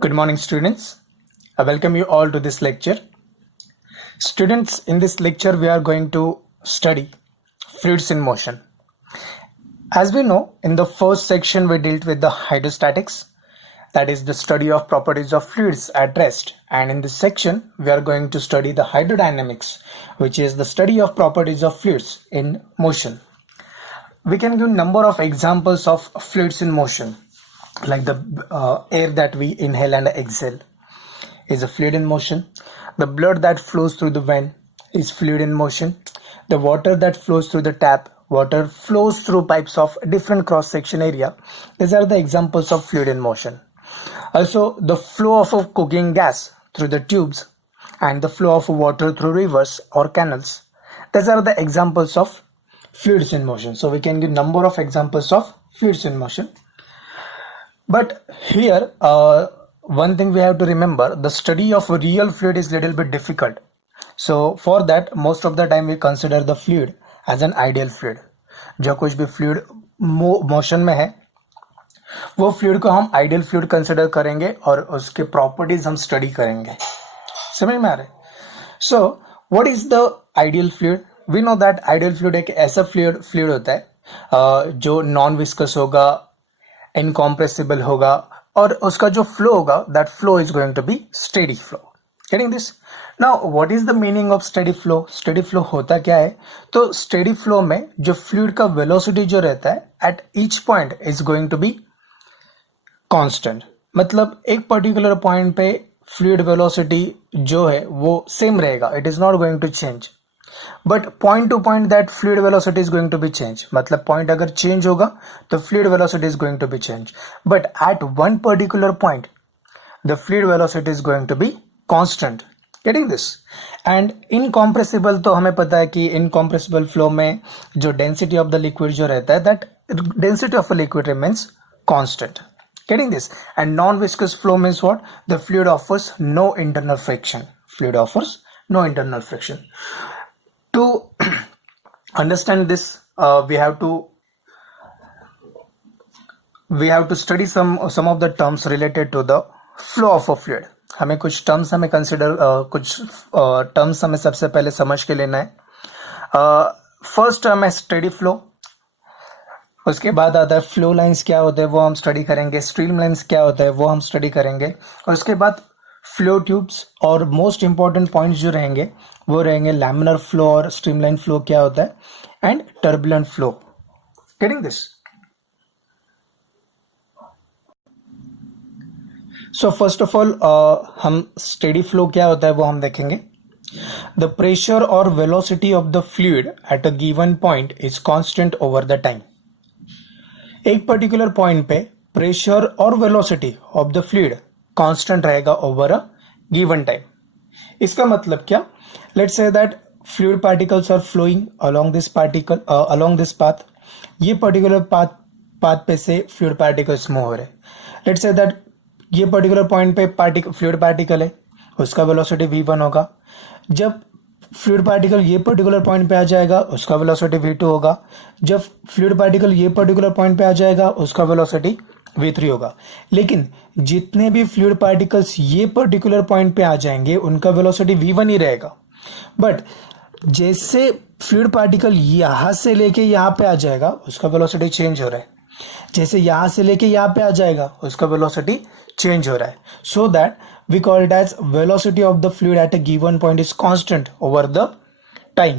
Good morning, students. I welcome you all to this lecture. Students, in this lecture, we are going to study fluids in motion. As we know, in the first section, we dealt with the hydrostatics, that is the study of properties of fluids at rest. And in this section, we are going to study the hydrodynamics, which is the study of properties of fluids in motion. We can give number of examples of fluids in motion. Like the air that we inhale and exhale is a fluid in motion. The blood that flows through the vein is fluid in motion. The water that flows through the tap, water flows through pipes of different cross-section area. These are the examples of fluid in motion. Also, the flow of a cooking gas through the tubes and the flow of water through rivers or canals. These are the examples of fluids in motion. So we can give number of examples of fluids in motion. But here, one thing we have to remember, the study of a real fluid is little bit difficult. So for that, most of the time we consider the fluid as an ideal fluid. जो कुछ भी fluid motion में है, वो fluid को हम ideal fluid consider करेंगे और उसके properties हम study करेंगे. समझ में आ रहा है? So, what is the ideal fluid? We know that ideal fluid एक ऐसा fluid होता है जो non-viscous होगा, इनकॉम्प्रेसिबल होगा और उसका जो फ्लो होगा that flow is going to be steady flow. Getting this? Now what is the meaning of steady flow? Steady flow होता क्या है? तो स्टेडी फ्लो में जो फ्लूइड का वेलोसिटी जो रहता है at each point is going to be constant. मतलब एक पर्टिकुलर पॉइंट पे फ्लूइड वेलोसिटी जो है वो सेम रहेगा, it is not going to change. But point to point that fluid velocity is going to be change. मतलब point अगर change होगा तो fluid velocity is going to be change. But at one particular point the fluid velocity is going to be constant. Getting this? And incompressible तो हमें पता है कि incompressible flow में जो डेंसिटी ऑफ द लिक्विड जो रहता है that density of a liquid remains constant. Getting this? And non-viscous flow means what? The fluid offers no internal friction. Fluid offers no internal friction. To understand this, we have to study some of the terms related to the flow of a fluid. हमें कुछ terms हमें consider कुछ terms हमें सबसे पहले समझ के लेना है. First term है steady flow. उसके बाद आता है फ्लो लाइंस क्या होते हैं वो हम स्टडी करेंगे. स्ट्रीम लाइंस क्या होता है वो हम स्टडी करेंगे. और उसके बाद फ्लो ट्यूब्स और मोस्ट इंपॉर्टेंट पॉइंट्स जो रहेंगे वो रहेंगे लैमिनर फ्लो और स्ट्रीमलाइन फ्लो क्या होता है and turbulent flow. Getting this? So first of all हम स्टेडी फ्लो क्या होता है वो हम देखेंगे. द प्रेशर और velocity of the fluid at a given point is constant over the time. एक पर्टिकुलर पॉइंट पे प्रेशर और velocity of the fluid constant रहेगा ओवर अ गिवन टाइम. इसका मतलब क्या? Let's say that fluid particles are flowing along this path. ये particular path पे से फ्लूइड पार्टिकल्स मूव हो रहे. लेट्स से दैट ये पर्टिकुलर पॉइंट पे फ्लूइड पार्टिकल है, उसका वेलोसिटी v1 होगा. जब फ्लूइड पार्टिकल ये पर्टिकुलर पॉइंट पे आ जाएगा उसका वेलोसिटी v2 होगा. जब फ्लूइड पार्टिकल ये पर्टिकुलर पॉइंट पे आ जाएगा उसका वेलोसिटी v3 होगा. लेकिन जितने भी फ्लूइड पार्टिकल्स ये पर्टिकुलर पॉइंट पे आ जाएंगे उनका वेलोसिटी v1 ही रहेगा. बट जैसे फ्लूइड पार्टिकल यहां से लेके यहां पे आ जाएगा उसका वेलोसिटी चेंज हो रहा है. जैसे यहां से लेके यहां पे आ जाएगा उसका वेलोसिटी चेंज हो रहा है. So that we call it as velocity of the fluid at a given point is constant over the time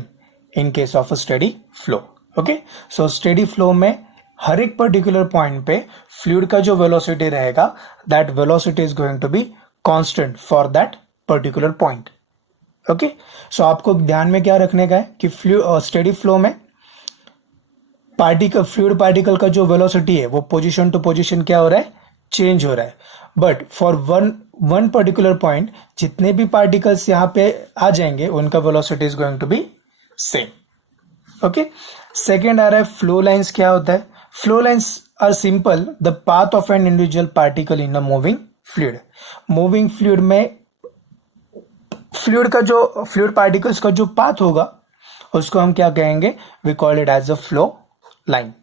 in case of a steady flow. Okay, so steady flow में हर एक particular point पे fluid का जो velocity रहेगा that velocity is going to be constant for that particular point. Okay, so आपको ध्यान में क्या रखने का है कि स्टेडी फ्लो में फ्लूइड पार्टिकल का जो वेलोसिटी है वो पोजीशन टू पोजीशन क्या हो रहा है? चेंज हो रहा है. But for one particular point जितने भी पार्टिकल्स यहाँ पे आ जाएंगे उनका velocity is going to be same. Okay, second आ रहा है फ्लो लाइंस. क्या होता है? Flow lines are simple the path of an individual particle in a moving fluid. Moving fluid में फ्लूइड पार्टिकल्स का जो पाथ होगा उसको हम क्या कहेंगे? We call it as a flow line.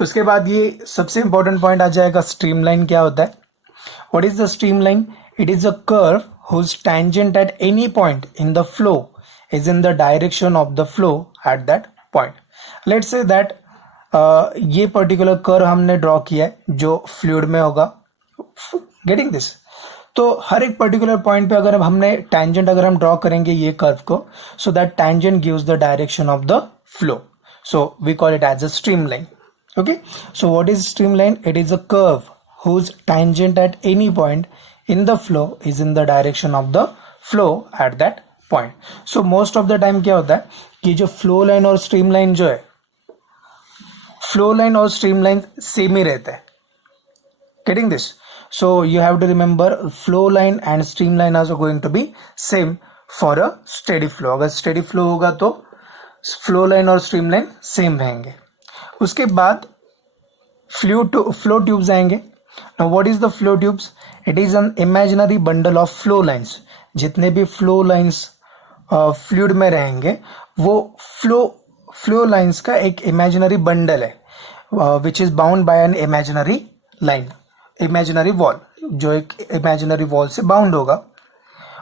उसके बाद ये सबसे इंपॉर्टेंट पॉइंट आ जाएगा स्ट्रीमलाइन. क्या होता है? What is the streamline? It is a curve whose tangent at any point in the flow is in the direction of the flow at that point. Let's say that ये particular curve हमने draw किया है जो fluid में होगा. Getting this? तो हर एक particular point पे अगर हमने टेंजेंट अगर हम ड्रॉ करेंगे ये कर्व को, so that tangent gives the direction of the flow. So we call it as a streamline. Okay, so what is streamline? It is a curve whose tangent at any point in the flow is in the direction of the flow at that point. So most of the time क्या होता है कि जो flow line और streamline जो है, flow line और streamline same ही रहता है. Getting this? So you have to remember flow line and streamline are going to be same for a steady flow. अगर steady flow होगा तो flow line और streamline सेम रहेंगे. उसके बाद फ्लो ट्यूब्स आएंगे. Now what is the flow tubes? It is an imaginary bundle of flow lines. जितने भी फ्लो लाइंस फ्लूइड में रहेंगे वो फ्लो लाइंस का एक इमेजिनरी बंडल है which is bound by an imaginary line, imaginary wall. जो एक इमेजिनरी वॉल से बाउंड होगा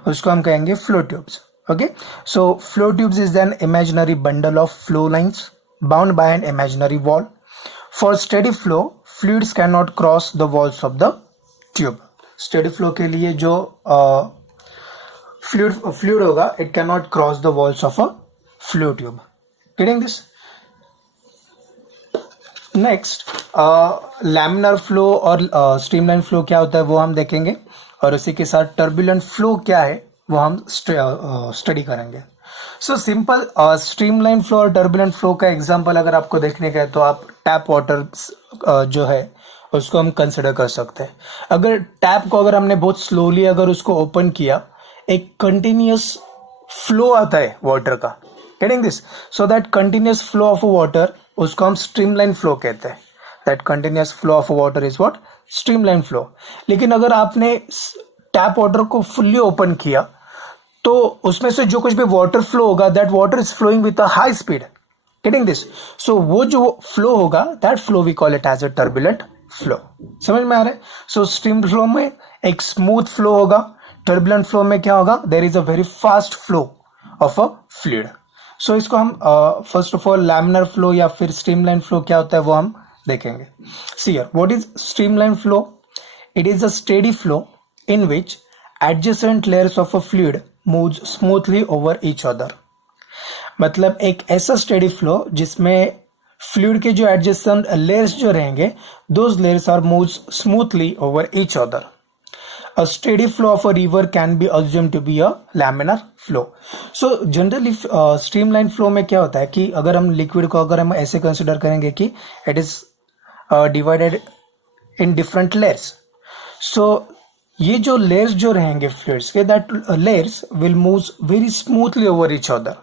उसको हम कहेंगे flow tubes. Okay, so flow tubes is an imaginary bundle of flow lines bound by an imaginary wall. For steady flow, fluids cannot cross the walls of the tube. Steady flow के लिए जो fluid होगा, it cannot cross the walls of a flow tube. Getting this? Next, laminar flow और streamline flow क्या होता है वो हम देखेंगे, और उसी के साथ turbulent flow क्या है वो हम स्टडी करेंगे. सो सिंपल स्ट्रीमलाइन फ्लो और टर्बुलेंट फ्लो का एग्जांपल अगर आपको देखने का है तो आप टैप वाटर जो है उसको हम कंसिडर कर सकते हैं. अगर टैप को अगर हमने बहुत स्लोली अगर उसको ओपन किया, एक कंटिन्यूस फ्लो आता है वाटर का. Getting this? So that continuous flow of water उसको हम स्ट्रीमलाइन फ्लो कहते हैं. That continuous flow of water is what? Streamline flow. लेकिन अगर आपने टैप वाटर को फुल्ली ओपन किया तो उसमें से जो कुछ भी वाटर फ्लो होगा, that water is flowing with a high speed. Getting this? So वो जो फ्लो होगा, that flow we call it as a turbulent flow. समझ में आ रहा है? सो स्ट्रीम फ्लो में एक स्मूथ फ्लो होगा, टर्बुलेंट फ्लो में क्या होगा? There is a very fast flow of a fluid. So इसको हम first of all laminar flow या फिर स्ट्रीमलाइन फ्लो क्या होता है वो हम देखेंगे. See here, what is streamline flow? It is a steady flow in which adjacent layers of a fluid moves smoothly over each other. मतलब एक ऐसा स्टेडी फ्लो जिसमें फ्लूइड के जो एडजेसेंट लेयर्स जो रहेंगे, those layers are moves smoothly over each other. A steady flow of a river can be assumed to be a laminar flow. So generally streamline flow में क्या होता है कि अगर हम लिक्विड को अगर हम ऐसे कंसिडर करेंगे कि it is divided in different layers. So ये जो लेयर्स जो रहेंगे फ्लूइड्स के, that layers will move very smoothly over each other.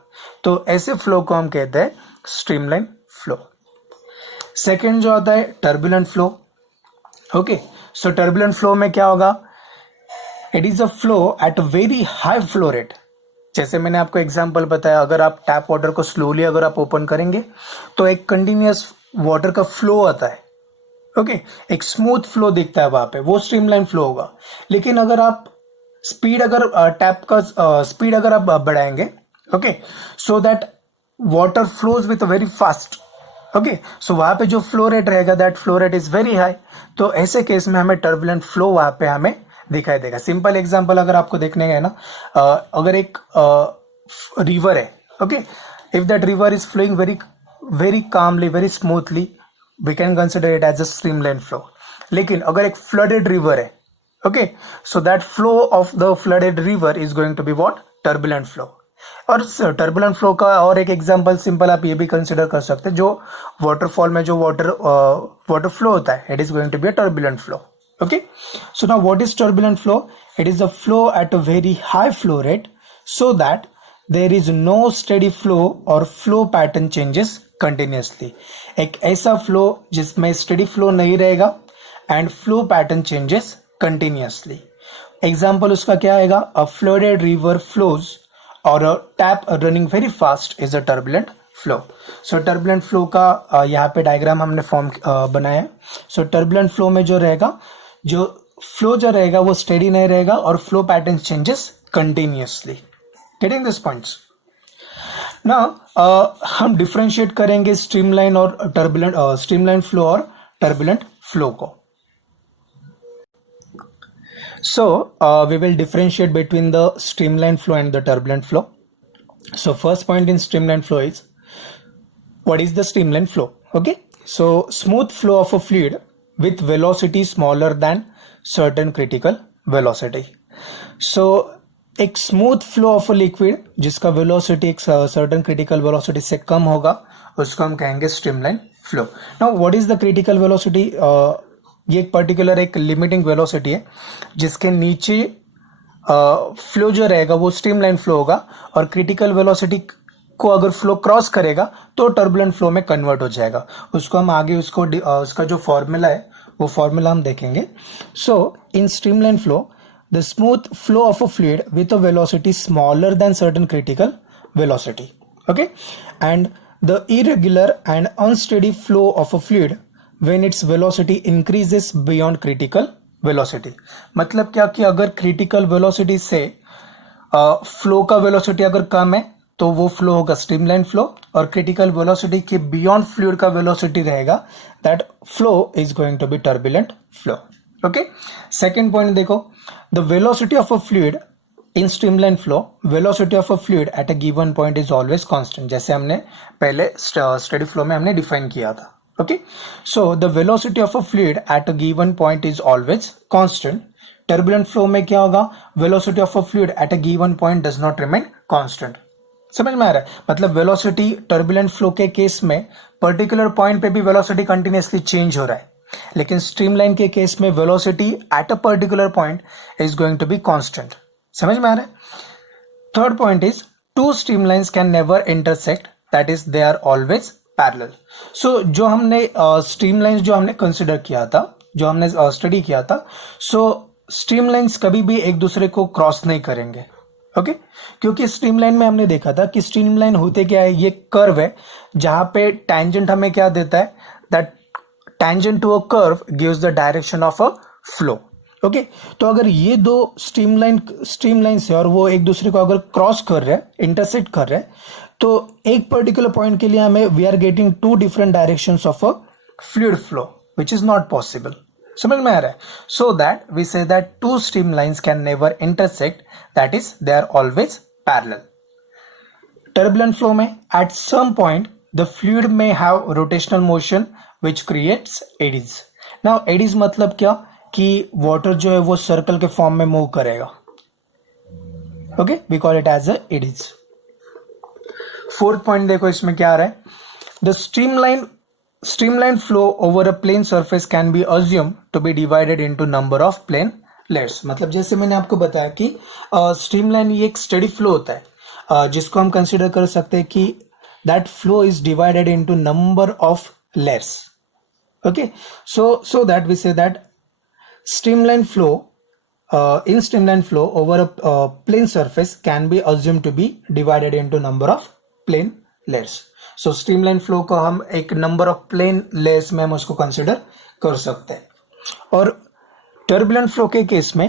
तो ऐसे फ्लो को हम कहते हैं स्ट्रीमलाइन फ्लो. सेकेंड जो आता है टर्बुलेंट फ्लो. ओके, सो टर्बुलेंट फ्लो में क्या होगा? It is a flow at a very high flow rate. जैसे मैंने आपको एग्जांपल बताया, अगर आप टैप वाटर को स्लोली अगर आप ओपन करेंगे तो एक कंटिन्यूअस वाटर का फ्लो आता है. ओके, एक स्मूथ फ्लो दिखता है वहां पे, वो स्ट्रीमलाइन फ्लो होगा. लेकिन अगर आप स्पीड अगर टैप का स्पीड अगर आप बढ़ाएंगे, okay, so that water flows with very fast. Okay, so वहां पे जो फ्लो रेट रहेगा, that flow rate is very high. तो ऐसे केस में हमें टर्बुलेंट फ्लो वहां पे हमें दिखाई देगा. सिंपल एग्जांपल अगर आपको देखने का है ना, अगर एक रिवर है, okay, if that river is flowing very very calmly, very smoothly, we can consider it as a streamline flow. लेकिन अगर एक flooded river है, okay, so that flow of the flooded river is going to be what? Turbulent flow. और turbulent flow का और एक example simple आप ये भी कंसिडर कर सकते हैं, जो वाटरफॉल में जो वाटर फ्लो होता है, it is going to be a turbulent flow. Okay, so now what is turbulent flow? It is a flow at a very high flow rate so that there is no steady flow or flow pattern changes continuously. एक ऐसा flow जिसमें steady flow नहीं रहेगा and flow pattern changes continuously. Example उसका क्या आएगा? अ फ्लोडेड river flows और अ tap running very fast is a turbulent flow. So turbulent flow का यहाँ पे डायग्राम हमने फॉर्म बनाया है. सो टर्बुलेंट फ्लो में जो रहेगा, जो फ्लो जो रहेगा वो स्टेडी नहीं रहेगा और flow pattern changes continuously. Getting this points. ना हम डिफरेंशिएट करेंगे स्ट्रीमलाइन और टर्बुलेंट, स्ट्रीमलाइन फ्लो और टर्बुलेंट फ्लो को. So we will differentiate between the streamline flow and the turbulent flow. So first point in streamline flow is, what is the streamline flow? Okay, so smooth flow of a fluid with velocity smaller than certain critical velocity. So एक smooth flow of a liquid जिसका velocity एक certain critical velocity से कम होगा उसको हम कहेंगे streamline flow. Now what is the critical velocity? ये एक पर्टिकुलर एक लिमिटिंग वेलोसिटी है जिसके नीचे फ्लो जो रहेगा वो स्ट्रीमलाइन फ्लो होगा और क्रिटिकल वेलोसिटी को अगर फ्लो क्रॉस करेगा तो टर्बुलेंट फ्लो में कन्वर्ट हो जाएगा. उसको हम आगे उसका जो फॉर्मूला है वो फॉर्मूला हम देखेंगे. So in streamline flow the smooth flow of a fluid with a velocity smaller than certain critical velocity, okay, and the irregular and unsteady flow of a fluid when its velocity increases beyond critical velocity. मतलब क्या कि अगर critical velocity से flow का velocity अगर कम है तो वो फ्लो होगा स्ट्रीमलाइन फ्लो और क्रिटिकल वेलोसिटी के बियॉन्ड फ्लूइड का वेलोसिटी रहेगा, that flow is going to be turbulent flow. Okay, second point देखो, the velocity of a fluid in streamline flow, velocity of a fluid at a given point is always constant, जैसे हमने पहले steady flow में हमने define किया था. Okay, so the velocity of a fluid at a given point is always constant. Turbulent flow में क्या होगा? Velocity of a fluid at a given point does not remain constant. समझ में आ रहा है? मतलब वेलोसिटी टर्बुलेंट फ्लो के केस में पर्टिकुलर पॉइंट पे भी वेलोसिटी कंटिन्यूअसली चेंज हो रहा है, लेकिन स्ट्रीमलाइन के केस में velocity at a particular point is going to be constant. समझ में आ रहा है? Third point is two streamlines can never intersect, that is they are always parallel. So जो हमने स्ट्रीमलाइंस जो हमने कंसिडर किया था, जो हमने स्टडी किया था, सो स्ट्रीमलाइंस कभी भी एक दूसरे को क्रॉस नहीं करेंगे. ओके, क्योंकि स्ट्रीमलाइन में हमने देखा था कि स्ट्रीमलाइन होते क्या है, ये कर्व है जहां पे टैंजेंट हमें क्या देता है, that tangent to a curve gives the direction of a flow. Okay, तो अगर ये दो स्ट्रीमलाइन से और वो एक दूसरे को अगर क्रॉस कर रहे हैं, इंटरसेक्ट कर रहे हैं, तो एक पर्टिकुलर पॉइंट के लिए हमें we are getting two different directions of a fluid flow, which is not possible. समझ में आ रहा है? So that we say that two streamlines can never intersect, that is they are always parallel. Turbulent flow में at some point the fluid may have rotational motion which creates eddies. Now eddies मतलब क्या कि water जो है वो circle के form में move करेगा. Okay, we call it as eddies. Fourth point देखो, इसमें क्या आ रहा है, the streamline flow over a plane surface can be assume to be divided into number of plane layers. मतलब जैसे मैंने आपको बताया कि स्ट्रीमलाइन ये एक स्टेडी फ्लो होता है जिसको हम कंसिडर कर सकते हैं कि that flow is divided into number of layers. Okay, so that we say that streamline flow in streamline flow over a plane surface can be assumed to be divided into number of plane layers. So streamline flow को हम एक number of plane layers में हम उसको consider कर सकते हैं. और turbulent flow के केस में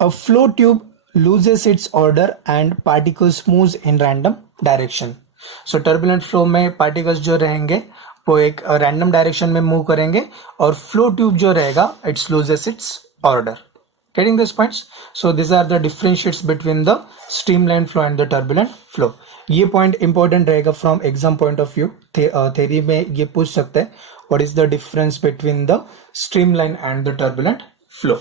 a flow tube loses its order and particles moves in random direction. So turbulent flow में particles जो रहेंगे वो एक रैंडम डायरेक्शन में मूव करेंगे और फ्लो ट्यूब जो रहेगा its loses its order. Getting this points? So this are the differentiates between the streamline flow and the turbulent flow. ये पॉइंट इंपॉर्टेंट रहेगा from exam point of view. Theory में ये पूछ सकते हैं what is the difference between the streamline and the turbulent flow.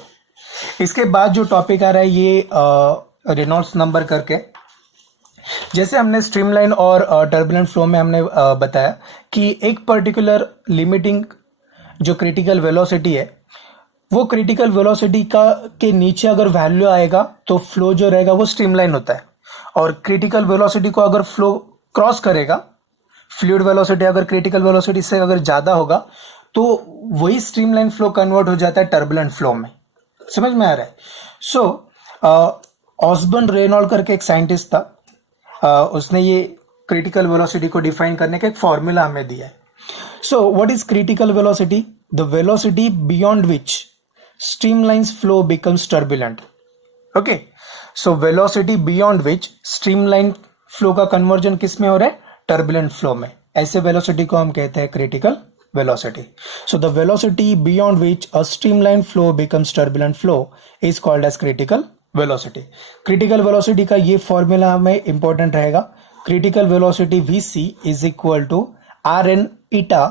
इसके बाद जो टॉपिक आ रहा है ये रेनॉल्ड्स नंबर करके, जैसे हमने स्ट्रीमलाइन और टर्बुलेंट फ्लो में हमने बताया कि एक पर्टिकुलर लिमिटिंग जो क्रिटिकल वेलोसिटी है, वो क्रिटिकल वेलोसिटी का के नीचे अगर वैल्यू आएगा तो फ्लो जो रहेगा वो स्ट्रीमलाइन होता है, और क्रिटिकल वेलोसिटी को अगर फ्लो क्रॉस करेगा, फ्लूइड वेलोसिटी अगर क्रिटिकल वेलोसिटी से अगर ज्यादा होगा तो वही स्ट्रीमलाइन फ्लो कन्वर्ट हो जाता है टर्बुलेंट फ्लो में. समझ में आ रहा है? सो ऑस्बर्न रेनॉल्ड करके एक साइंटिस्ट था, उसने ये क्रिटिकल वेलोसिटी को डिफाइन करने का एक फॉर्मूला हमें दिया है. सो what is critical velocity? The velocity beyond which streamlines flow becomes turbulent. Okay, so velocity beyond which streamline flow का conversion किस में हो रहा है? Turbulent flow में. ऐसे velocity को हम कहते हैं critical velocity. So the velocity beyond which a streamline flow becomes turbulent flow is called as critical velocity. Critical velocity का ये formula हमें important रहेगा. Critical velocity Vc is equal to Rn eta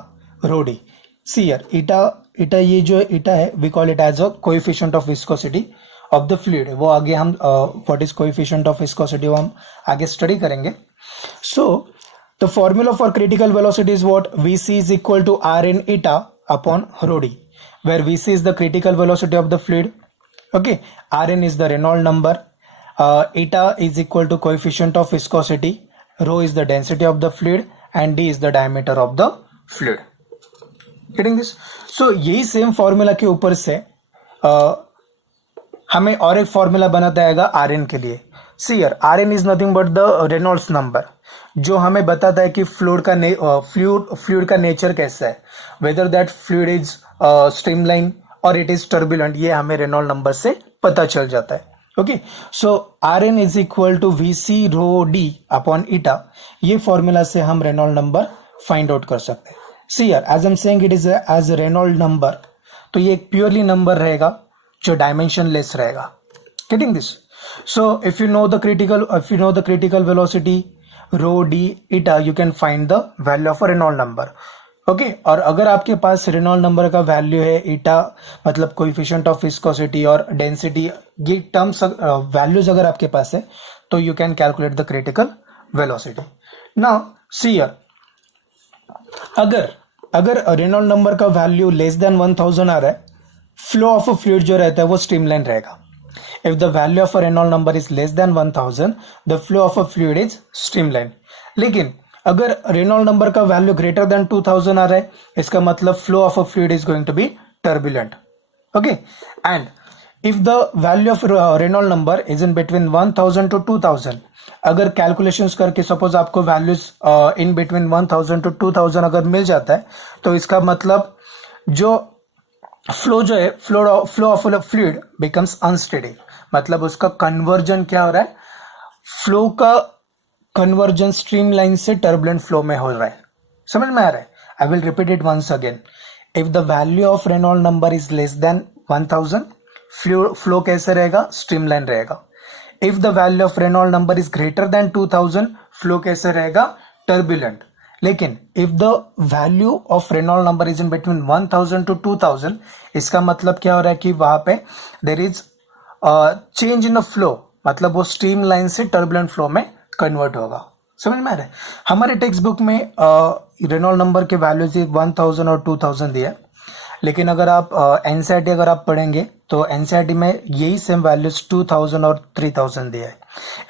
rho d. See here, eta ये जो eta है, we call it as a coefficient of viscosity of the fluid. वो आगे हम what is coefficient of viscosity वो हम आगे study करेंगे. So the formula for critical velocity is what? Vc is equal to Rn eta upon rho d, where Vc is the critical velocity of the fluid. Okay, Rn is the Reynolds number, eta is equal to coefficient of viscosity, rho is the density of the fluid, and d is the diameter of the fluid. Getting this? So यही same formula के ऊपर से हमें और एक formula बनाता आएगा Rn के लिए. See here, Rn is nothing but the Reynolds number, जो हमें बताता है कि फ्लूइड का नेचर कैसा है, whether that fluid is streamline or it is turbulent, ये हमें रेनॉल्ड नंबर से पता चल जाता है. Okay, so Rn is equal to Vc rho d upon eta. ये फॉर्मूला से हम रेनॉल्ड नंबर फाइंड आउट कर सकते हैं. सी यार, as am saying it is as Reynold number, तो ये एक प्योरली नंबर रहेगा जो डायमेंशन लेस रहेगा. Getting this? So if you know the critical velocity rho d eta, you can find the value of a Reynold number. Okay, और अगर आपके पास रेनॉल्ड नंबर का वैल्यू है eta, मतलब कोएफिशिएंट ऑफ विस्कोसिटी और density, ये टर्म्स वैल्यूज अगर आपके पास है, तो you can calculate the critical velocity. Now see here, अगर रेनॉल्ड नंबर का वैल्यू लेस देन 1000 आ रहा है, फ्लो ऑफ अ फ्लूइड जो रहता है वो स्ट्रीमलाइन रहेगा. If the value of a Reynold number is less than 1000, the flow of a fluid is streamline. लेकिन अगर रेनॉल्ड नंबर का वैल्यू ग्रेटर देन 2000 आ रहा है, इसका मतलब flow of a fluid is going to be turbulent. Okay, and if the value of Reynold number is in between 1000 to 2000, अगर calculations करके सपोज आपको वैल्यूज इन बिटवीन 1000 to 2000 अगर मिल जाता है, तो इसका मतलब जो फ्लो जो है, flow of fluid becomes unsteady. मतलब उसका कन्वर्जन क्या हो रहा है? फ्लो का कन्वर्जन स्ट्रीमलाइन से टर्बुलेंट फ्लो में हो रहा है. समझ में आ रहा है? I will repeat it once again. If the value of Reynold number is less than 1000, flow कैसे रहेगा? स्ट्रीमलाइन रहेगा. If the value of Reynold number is greater than 2000, flow कैसे रहेगा? टर्बुलेंट. लेकिन if the value of Reynold number is in between 1000 to 2000, इसका मतलब क्या हो रहा है कि वहां पे there is change in the flow, मतलब वो स्ट्रीम लाइन से टर्बुलेंट फ्लो में कन्वर्ट होगा. समझ में आ रहा है? हमारे टेक्स्ट बुक में रेनॉल्ड नंबर के वैल्यूज 1000 और 2000 दिया है, लेकिन अगर आप एनसीईआरटी अगर आप पढ़ेंगे तो एनसीईआरटी में यही सेम वैल्यूज 2000 और 3000 दिया है.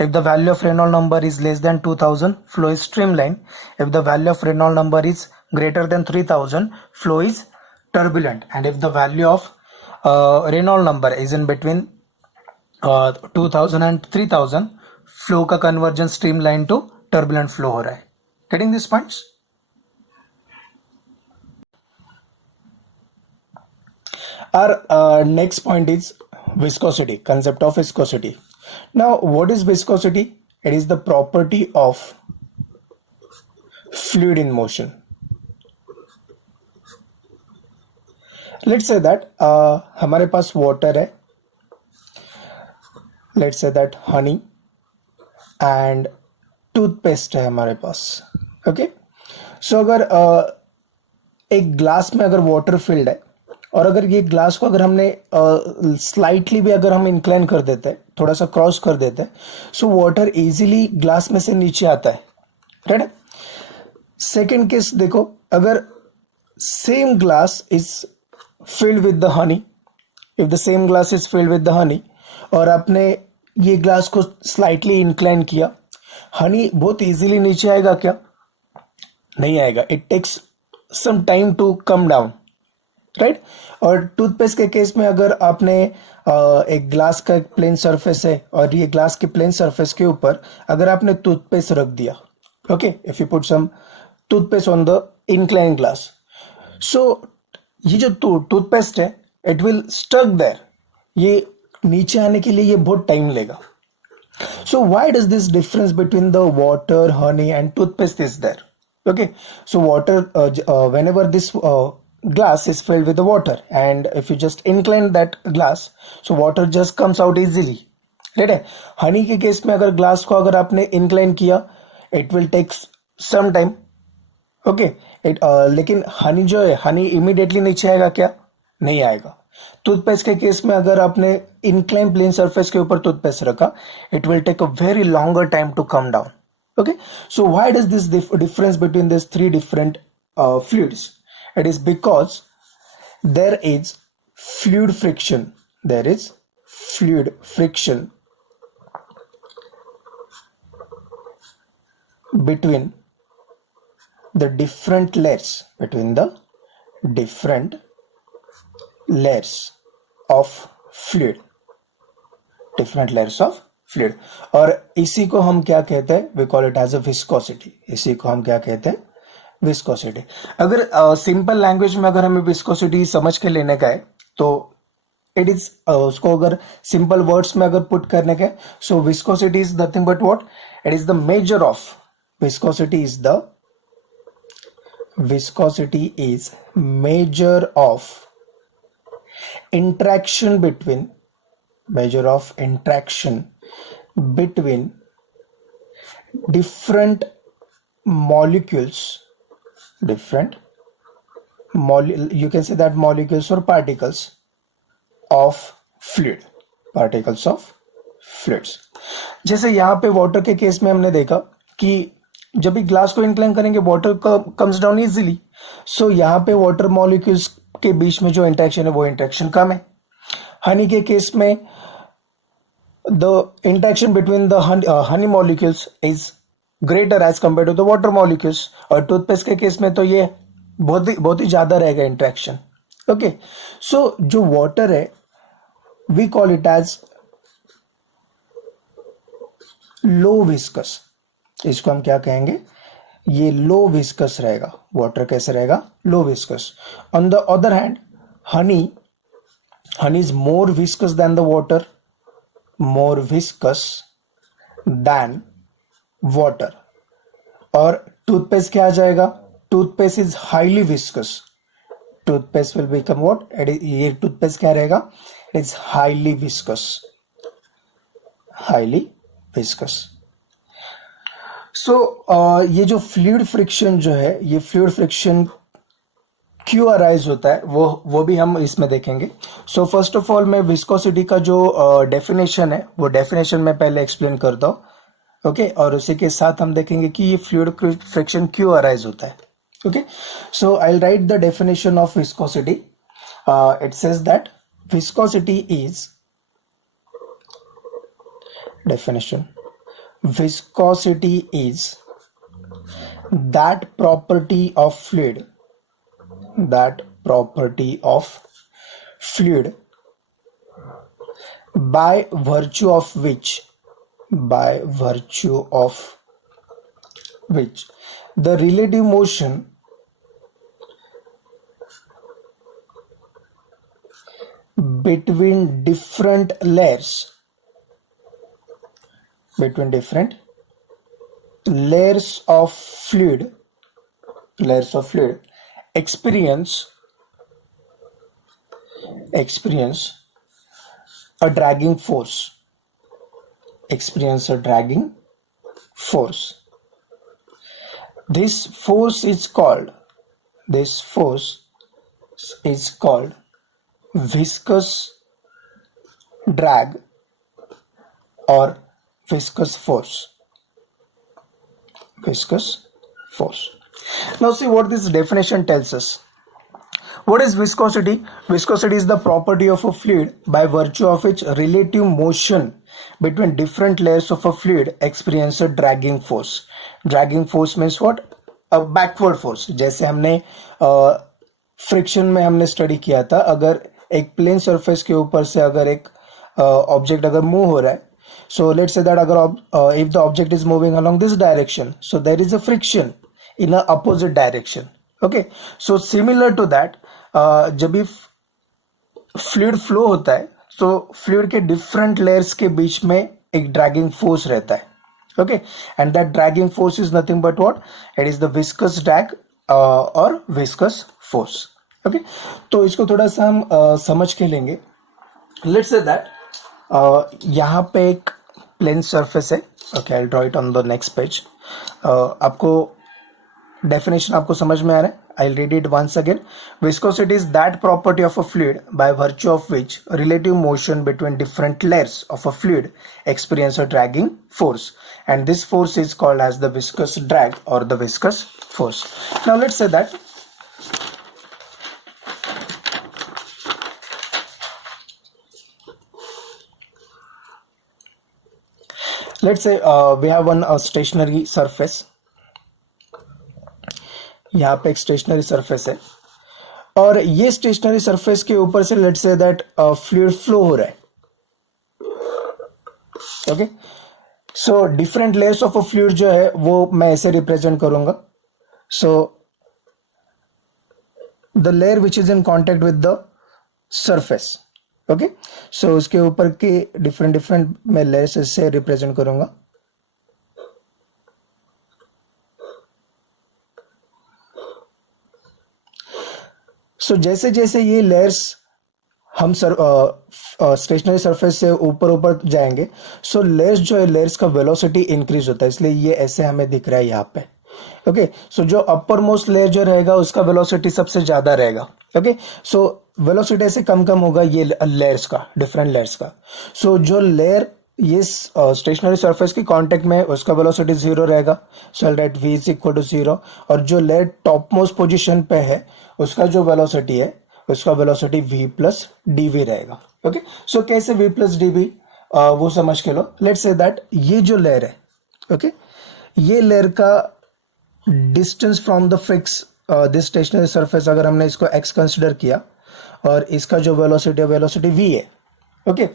If the value of Reynold number is less than 2000, flow is streamline. If the value of Reynold number is greater than 3000, flow is turbulent. And if the value of Reynold number is in between 2000 and 3000, flow का conversion streamline to turbulent flow हो रहा है. Getting this points? Our next point is viscosity, concept of viscosity. Now, what is viscosity? It is the property of fluid in motion. Let's say that हमारे पास water है, let's say that honey and toothpaste है हमारे पास. Okay? So अगर एक glass में अगर water filled है, और अगर ये ग्लास को अगर हमने स्लाइटली भी अगर हम इंक्लाइन कर देते हैं, थोड़ा सा क्रॉस कर देते हैं, सो वाटर इजीली ग्लास में से नीचे आता है. राइट? सेकेंड केस देखो, अगर same glass is filled with the honey, if the same glass is filled with the honey, और आपने ये ग्लास को स्लाइटली इंक्लाइन किया, हनी बहुत इजीली नीचे आएगा क्या? नहीं आएगा. It takes some time to come down. Right? और टूथपेस्ट के केस में अगर आपने एक ग्लास का एक प्लेन सरफेस है, और ये ग्लास के प्लेन सरफेस के ऊपर अगर आपने टूथपेस्ट रख दिया, okay, if you put some toothpaste on the incline glass, so ये जो टूथपेस्ट है इट विल स्टक देयर, ये नीचे आने के लिए ये बहुत टाइम लेगा. So why does this difference between the water, honey and toothpaste is there? Okay, so water, whenever this glass is filled with the water, and if you just incline that glass, so water just comes out easily, right है. हनी के case में अगर glass को अगर आपने incline किया, it will take some time. Okay, लेकिन हनी जो है, हनी इमीडिएटली नीचे आएगा क्या? नहीं आएगा. टूथपेस्ट के केस में अगर आपने इंक्लाइन प्लेन सरफेस के ऊपर टूथपेस्ट रखा, it will take a very longer time to come down. Okay, so why does this difference between this three different fluids? It is because there is fluid friction. There is fluid friction between the different layers, between the different layers of fluid, different layers of fluid. और इसी को हम क्या कहते हैं? we call it as a viscosity. इसी को हम क्या कहते हैं? viscosity. अगर सिंपल लैंग्वेज में अगर हमें viscosity समझ के लेने का है, तो इट इज उसको अगर सिंपल वर्ड्स में अगर पुट करने का है, so viscosity is nothing but what? It is the measure of viscosity is measure of interaction between different molecules, you can say that molecules or particles of fluids. जैसे यहाँ पे water के case में हमने देखा कि जब भी ग्लास को इंक्लाइन करेंगे, वाटर कम्स डाउन इजीली. सो यहाँ पे वाटर मॉलिक्यूल्स के बीच में जो इंटरेक्शन है, वो इंटरेक्शन कम है. हनी के केस में the interaction between the honey molecules is greater as compare to the water molecules. और टूथपेस्ट के केस में तो ये बहुत ही ज्यादा रहेगा इंटरेक्शन. ओके, सो जो वाटर है, we call it as low viscous. इसको हम क्या कहेंगे? ये लो विस्कस रहेगा. वाटर कैसे रहेगा? Low viscous. On the other hand, honey is more viscous than the water, more viscous than water. और टूथपेस्ट क्या आ जाएगा? Toothpaste is highly viscous. Toothpaste will become what? ये टूथपेस्ट क्या रहेगा? It is highly viscous. So ये जो fluid friction जो है, ये फ्लूइड फ्रिक्शन क्यों अराइज होता है, वो भी हम इसमें देखेंगे. सो फर्स्ट ऑफ ऑल मैं विस्कोसिटी का जो डेफिनेशन है, वो डेफिनेशन मैं पहले एक्सप्लेन करता हूँ. ओके, और उसी के साथ हम देखेंगे कि ये फ्लूइड फ्रिक्शन क्यों अराइज होता है. Okay, so I will write the definition of viscosity. It says that viscosity is definition. Viscosity is that property of fluid by virtue of which the relative motion between different layers of fluid experience a dragging force. This force is called viscous drag or viscous force. Now see what this definition tells us. What is viscosity? Viscosity is the property of a fluid by virtue of its relative motion between different layers of a fluid experience a dragging force. Dragging force means what? A backward force. जैसे हमने friction में हमने study किया था, अगर एक plane surface के ऊपर से अगर एक ऑब्जेक्ट अगर मूव हो रहा है, so let's say that agar if the object is moving along this direction, so there is a friction in a opposite direction. Okay, so similar to that, जब भी फ्लूइड फ्लो होता है तो fluid के different layers के बीच में एक ड्रैगिंग फोर्स रहता है. Okay, and that dragging force is nothing but what, it is the viscous drag और विस्कस फोर्स. ओके, तो इसको थोड़ा सा हम समझ के लेंगे. लेट्स से दैट यहाँ पे एक प्लेन सरफेस है. Okay, I draw it on the next page. आपको डेफिनेशन आपको समझ में आ रहा है? I'll read it once again. Viscosity is that property of a fluid by virtue of which relative motion between different layers of a fluid experience a dragging force, and this force is called as the viscous drag or the viscous force. Now let's say that we have one stationary surface. यहाँ पे एक stationery surface है और ये stationery surface के ऊपर से let's say that fluid flow हो रहा है. Okay, so different layers of a fluid जो है वो मैं ऐसे रिप्रेजेंट करूंगा. So the layer which is in contact with the surface. Okay, so उसके ऊपर के डिफरेंट मैं लेयर्स से रिप्रेजेंट करूंगा. सो जैसे जैसे ये लेयर्स हम स्टेशनरी सरफेस से ऊपर जाएंगे, सो लेयर्स जो है लेयर्स का वेलोसिटी इंक्रीज होता है, इसलिए ये ऐसे हमें दिख रहा है यहाँ पे. ओके, सो जो अपर मोस्ट लेयर जो रहेगा उसका वेलोसिटी सबसे ज्यादा रहेगा. ओके, सो वेलोसिटी ऐसे कम होगा ये लेयर्स का, डिफरेंट लेयर्स का. सो जो लेयर ये स्टेशनरी सरफेस की कांटेक्ट में उसका वेलोसिटी 0 रहेगा. So write v is equal to 0. और जो लेयर टॉप मोस्ट पोजिशन पे है उसका जो वेलोसिटी है उसका वेलोसिटी v प्लस dv रहेगा. ओके, सो कैसे v प्लस dv वो समझ के लो. लेट्स से दैट ये जो लेयर है, ओके, ये लेयर का distance from the fix this stationary surface अगर हमने इसको x कंसिडर किया और इसका जो वेलोसिटी v है. ओके,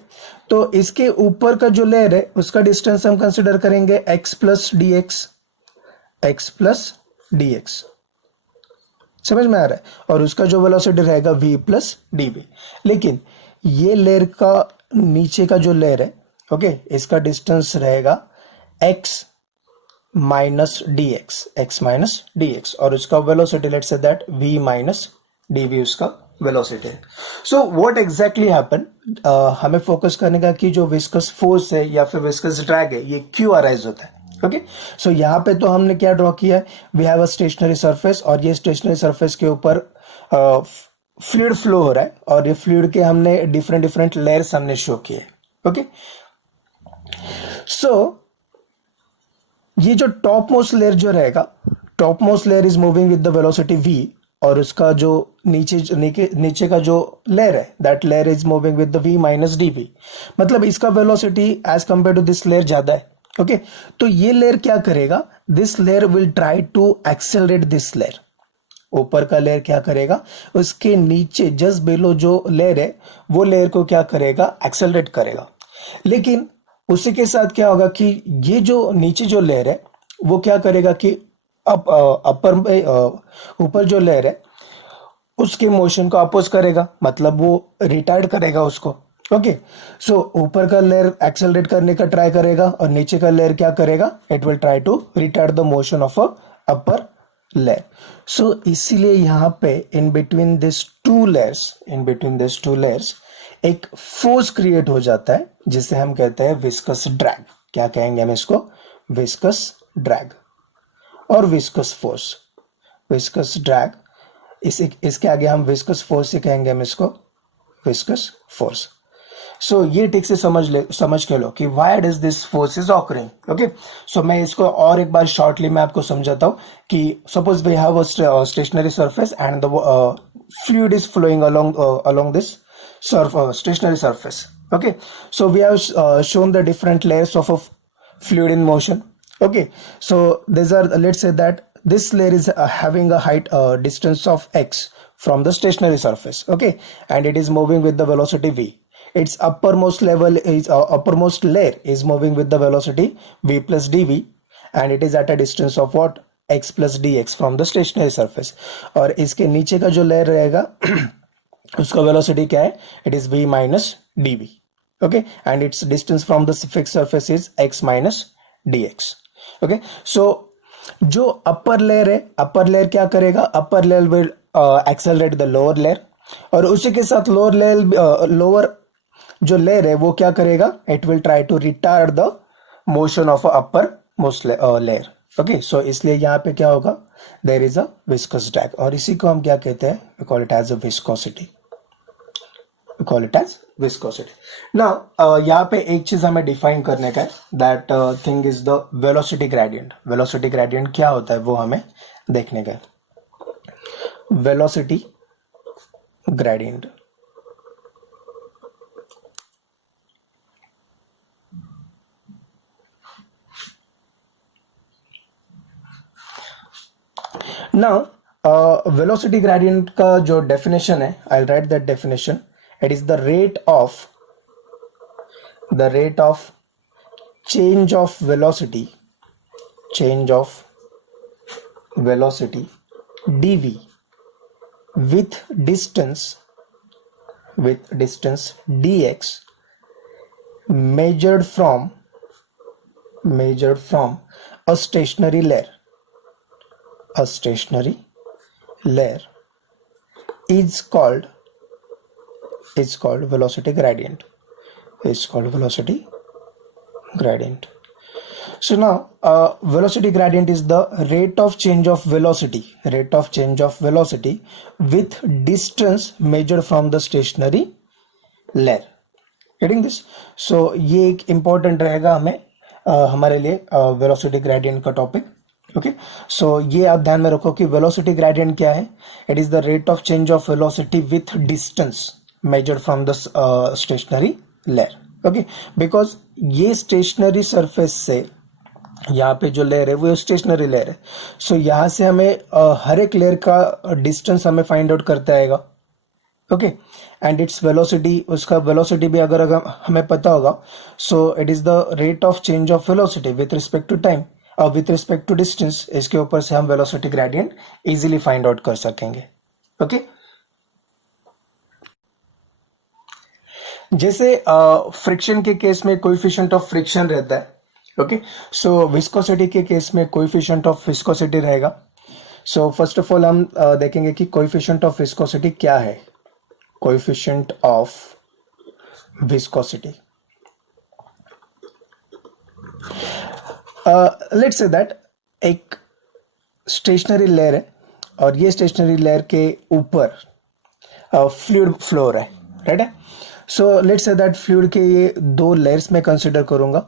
तो इसके ऊपर का जो लेयर है उसका डिस्टेंस हम कंसिडर करेंगे x प्लस डी एक्स. समझ में आ रहा है? और उसका जो वेलोसिटी रहेगा v प्लस dv. लेकिन ये लेयर का नीचे का जो लेयर है, ओके, इसका डिस्टेंस रहेगा x माइनस डी एक्स और उसका velocity let's say that v minus dv उसका वेलोसिटी है. सो व्हाट एग्जैक्टली हैपन, हमें फोकस करने का कि जो विस्कस फोर्स है या फिर विस्कस ड्रैग है ये क्यों अराइज होता है. ओके, सो यहाँ पे तो हमने क्या ड्रॉ किया है, we have a stationary surface और ये स्टेशनरी सरफेस के ऊपर फ्लूइड फ्लो हो रहा है और ये फ्लूइड के हमने डिफरेंट लेयर्स हमने शो किए. ओके, सो ये जो टॉप मोस्ट लेयर जो रहेगा, top most layer is moving with the velocity v और उसका जो नीचे का जो लेयर है that layer is moving with the v minus dv. मतलब इसका velocity as compare to this layer ज्यादा है. ओके, तो ये लेयर क्या करेगा, this layer will try to accelerate this layer. ऊपर का लेयर क्या करेगा, उसके नीचे जस्ट बिलो जो लेयर है वो लेयर को क्या करेगा, एक्सेलरेट करेगा. लेकिन उसी के साथ क्या होगा कि ये जो नीचे जो लेयर है वो क्या करेगा कि ऊपर जो लेयर है उसके मोशन को अपोज करेगा, मतलब वो रिटार्ड करेगा उसको. ओके, सो ऊपर का लेयर एक्सेलरेट करने का ट्राई करेगा और नीचे का लेयर क्या करेगा, it will try to retard the motion of a upper layer. So इसीलिए यहाँ पे in between this two layers एक फोर्स क्रिएट हो जाता है जिसे हम कहते हैं विस्कस ड्रैग. क्या कहेंगे हम इसको, विस्कस ड्रैग और विस्कस फोर्स. विस्कस ड्रैग, इसके आगे हम विस्कस फोर्स से कहेंगे हम इसको विस्कस फोर्स. सो ये ठीक से समझ के लो कि why does this force is occurring. Okay, so मैं इसको और एक बार शॉर्टली मैं आपको समझाता हूँ कि suppose we have a stationary surface and the fluid is flowing along this stationary surface. Okay, so we have shown the different layers of a fluid in motion. Okay, so these are, let's say that this layer is having a height distance of x from the stationary surface. Okay, and it is moving with the velocity v. Its uppermost layer is moving with the velocity v plus dv, and it is at a distance of what, x plus dx from the stationary surface. और इसके नीचे का जो layer रहेगा उसका velocity क्या है, it is v minus dv. Okay, and its distance from the fix surface is x minus dx. Okay, so जो अपर लेयर है, अपर लेयर क्या करेगा, upper layer will accelerate the lower layer, और उसी के साथ लोअर लेयर, लोअर जो layer है वो क्या करेगा, it will try to retard the motion of upper most layer. Okay, so इसलिए यहाँ पे क्या होगा, there is a viscous drag, और इसी को हम क्या कहते हैं, we call it as a viscosity. We call it as viscosity. Now, यहाँ पे एक चीज हमें डिफाइन करने का है, that thing is the velocity gradient. Velocity gradient क्या होता है वो हमें देखने का है. Velocity gradient now, velocity gradient का जो डेफिनेशन है, I write that definition. It is the rate of change of velocity dv with distance dx measured from a stationary layer is called velocity gradient. So now, velocity gradient is the rate of change of velocity with distance measured from the stationary layer. Getting this? So ये एक important रहेगा हमें हमारे लिए velocity gradient का topic. Okay, so ये आप ध्यान में रखो कि वेलोसिटी ग्रेडियंट क्या है, it is the rate of change of velocity with distance measured from the stationary layer. Okay, because ये स्टेशनरी सरफेस से यहाँ पे जो लेयर है वो स्टेशनरी लेयर है. सो यहाँ से हमें हर एक लेयर का डिस्टेंस हमें फाइंड आउट करते आएगा. ओके, एंड इट्स वेलोसिटी, उसका वेलोसिटी भी अगर हमें पता होगा, so it is the rate of change of velocity with respect to time और विथ रिस्पेक्ट टू डिस्टेंस. इसके ऊपर से हम velocity gradient easily find out कर सकेंगे. ओके, जैसे फ्रिक्शन के केस में कोएफिशिएंट ऑफ फ्रिक्शन रहता है. ओके, सो विस्कोसिटी के केस में कोएफिशिएंट ऑफ विस्कोसिटी रहेगा. सो फर्स्ट ऑफ ऑल हम देखेंगे कि कोएफिशिएंट ऑफ विस्कोसिटी क्या है. Coefficient of viscosity, let's say that एक स्टेशनरी लेयर है और ये स्टेशनरी लेयर के ऊपर फ्लूइड फ्लो है, राइट है. So let's say that fluid के ये दो लेयर्स में कंसिडर करूंगा.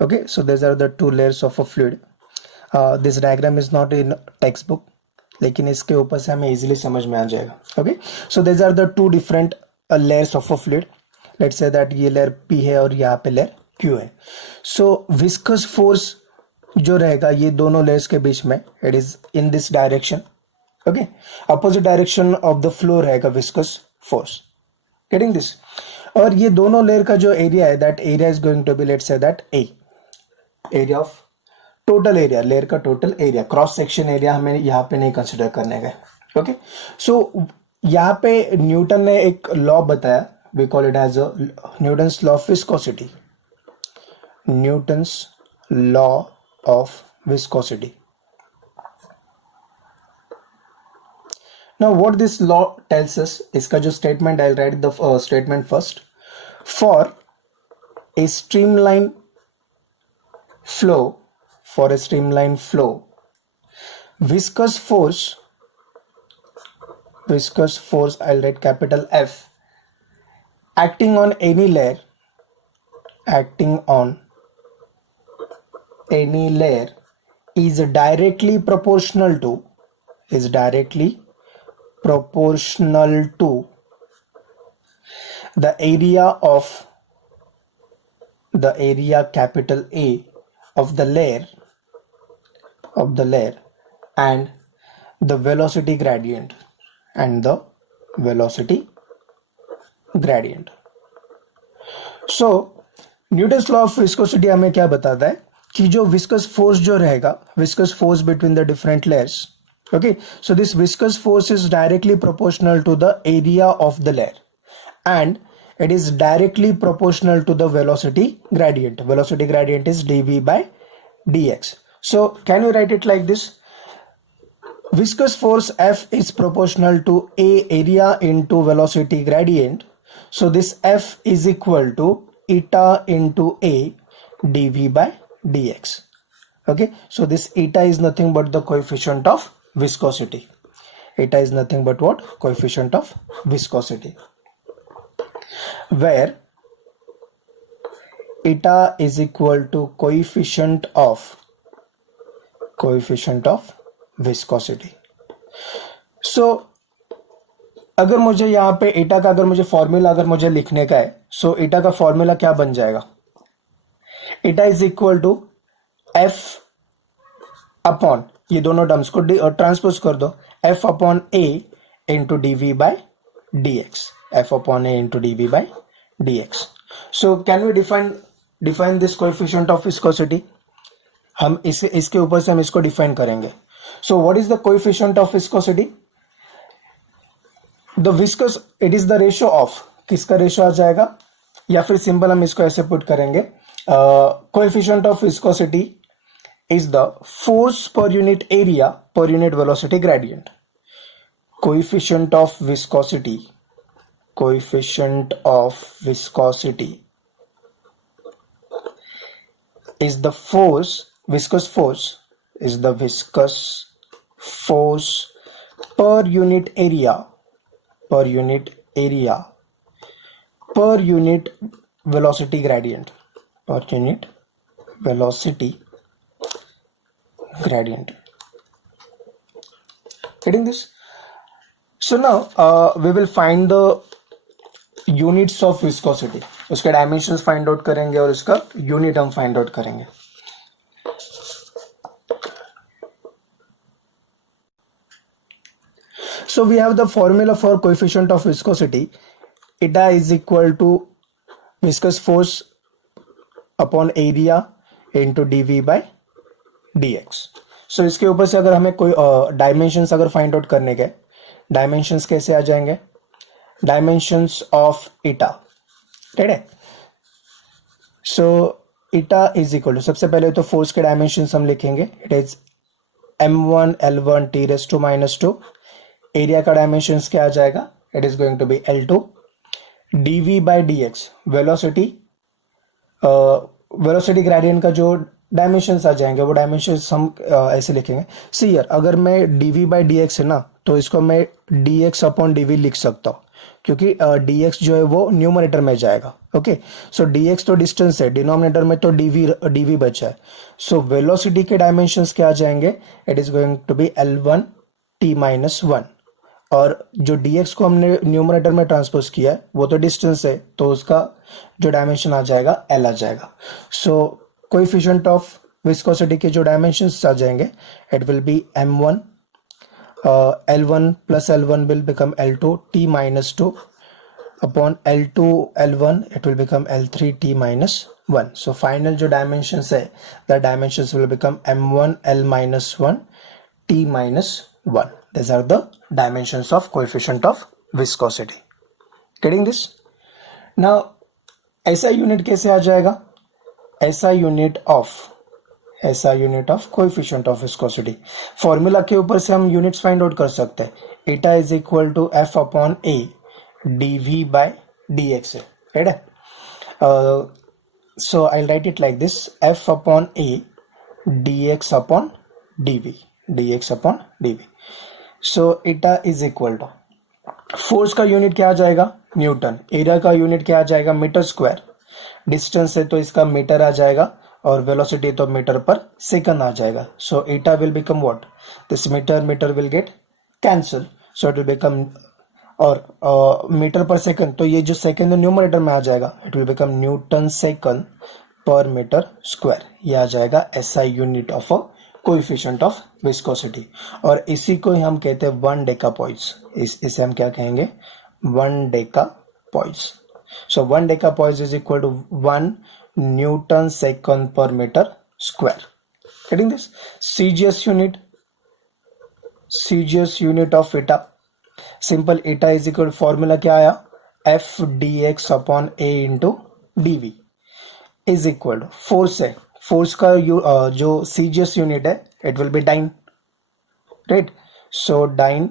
Okay, so this are the two layers of a fluid. This diagram is not in text book, लेकिन इसके ऊपर से हमें इजीली समझ में आ जाएगा. Okay, so this are the two different layers of a fluid. Let's say that ये लेयर P है और यहाँ पे लेयर Q है. सो विस्कस फोर्स जो रहेगा ये दोनों लेयर्स के बीच में, it is in this direction. Okay, opposite direction of the flow रहेगा विस्कस फोर्स. Getting this? और ये दोनों लेयर का जो एरिया है, that area is going to be, let's say that A, area of total area, layer का total area. Cross section area हमें यहाँ पे नहीं कंसिडर करने का. ओके, सो यहाँ पे न्यूटन ने एक लॉ बताया, we call it as Newton's law of viscosity. Newton's law of viscosity. Now what this law tells us, इसका जो statement, I'll write the statement first. For a streamline flow, viscous force, I'll write capital F, acting on any layer is directly proportional to the area capital A of the layer and the velocity gradient So Newton's law of viscosity हमें क्या बताता है कि जो viscous force जो रहेगा, viscous force between the different layers, Okay, so this viscous force is directly proportional to the area of the layer, and it is directly proportional to the velocity gradient. Velocity gradient is dv by dx. So can we write it like this? Viscous force F is proportional to A, area, into velocity gradient. So this F is equal to eta into A dv by dx. Okay, so this eta is nothing but the coefficient of viscosity. Eta is nothing but what? Coefficient of viscosity, where eta is equal to coefficient of viscosity. So अगर मुझे यहाँ पे eta का अगर मुझे formula अगर मुझे लिखने का है, सो eta का फॉर्मूला क्या बन जाएगा? eta is equal to f upon, ये दोनों टर्म्स को ट्रांसपोज कर दो, f upon a into D by D X. f upon a into D by D X. So can we define this coefficient of viscosity? हम इसके ऊपर से हम इसको डिफाइन करेंगे. So what is the coefficient of viscosity? The viscous, it is the ratio of, किसका ratio आ जाएगा, या फिर सिंपल हम इसको ऐसे पुट करेंगे, coefficient of viscosity is the force per unit area per unit velocity gradient. Coefficient of viscosity is the force, viscous force is the viscous force per unit area per unit velocity gradient, per unit velocity gradient. Getting this? So now we will find the units of viscosity. उसके dimensions find out करेंगे और उसका unit हम find out करेंगे. So we have the formula for coefficient of viscosity. Eta is equal to viscous force upon area into dv by dx. सो इसके ऊपर से अगर हमें कोई डायमेंशंस अगर फाइंड आउट करने के, डायमेंशंस कैसे आ जाएंगे? डायमेंशंस ऑफ ईटा, ठीक है. So eta is equal to, सबसे पहले तो फोर्स के डायमेंशंस हम लिखेंगे. It is m1 l1 t raised to -2. Area का डायमेंशंस क्या आ जाएगा? It is going to be l2. dv by dx, velocity gradient का जो डायमेंशंस आ जाएंगे वो डायमेंशंस हम ऐसे लिखेंगे. सी यार, अगर मैं dv बाई dx है ना, तो इसको मैं dx अपॉन dv लिख सकता हूँ, क्योंकि dx जो है वो न्यूमरेटर में जाएगा. ओके, सो dx तो डिस्टेंस है, डिनोमिनेटर में तो dv बचा है. सो वेलोसिटी के डायमेंशंस क्या आ जाएंगे? It is going to be l1 t minus 1, और जो dx को हमने न्यूमरेटर में ट्रांसपोज किया है वो तो डिस्टेंस है, तो उसका जो डायमेंशन आ जाएगा l आ जाएगा. सो कोएफिशिएंट ऑफ विस्कोसिटी के जो डायमेंशंस आ जाएंगे, it will B m1 l1 plus l1 will become l2 t minus 2 upon l2 l1 it will become l3 t minus 1. So final जो डायमेंशंस है, the dimensions will become m1 l minus 1 t minus 1. These are the dimensions of coefficient of viscosity. Getting this? Now ऐसा unit कैसे आ जाएगा? ऐसा unit of coefficient of viscosity, formula के ऊपर से हम यूनिट्स फाइंड आउट कर सकते हैं. Eta is equal to F upon A dv by dx है, राइट है. So I write it like this, F upon A dx upon dv. So eta is equal to, force का unit क्या आ जाएगा? Newton. Area का unit क्या आ जाएगा? Metre square. डिस्टेंस है तो इसका मीटर आ जाएगा, और वेलोसिटी तो मीटर पर सेकंड आ जाएगा. So eta will become what? This metre will get cancel, so it will become, और मीटर पर सेकंड, तो ये जो सेकंड न्यूमरेटर में आ जाएगा, it will become newton second पर मीटर स्क्वायर. ये आ जाएगा SI unit of a coefficient of viscosity. और इसी को हम कहते हैं 1 डेकापॉइड्स. इसे हम क्या कहेंगे? 1 डेकापॉइड्स. So 1 decapoise is equal to 1 Newton second per meter square. Getting this? CGS CGS unit of eta, simple eta is equal formula क्या आया, F D X upon A into D V is equal force है, force का जो CGS unit है it will be dyne, right. So dyne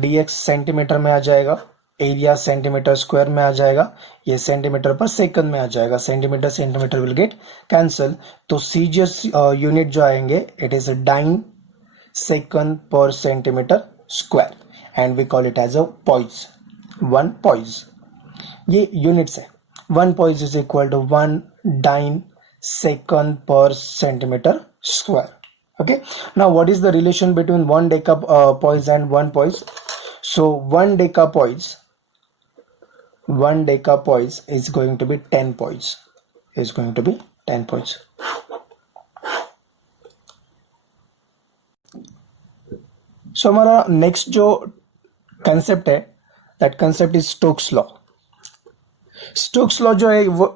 D X centimetre में आ जाएगा, area centimetre square में आ जाएगा, ये सेंटीमीटर पर सेकंड में आ जाएगा, centimetre centimetre will get cancel, तो सीजीएस यूनिट जो आएंगे इट इज डाइन सेकंड पर centimetre square and we call it as a poise, one poise, ये यूनिट्स है, one poise is equal to one dyne second per centimeter square. Okay, now what is the relation between one decapoise and one poise? So one decapoise is going to be 10 poise, is going to be 10 poise. So हमारा next जो concept है, that concept is Stokes law. Stokes law जो है वो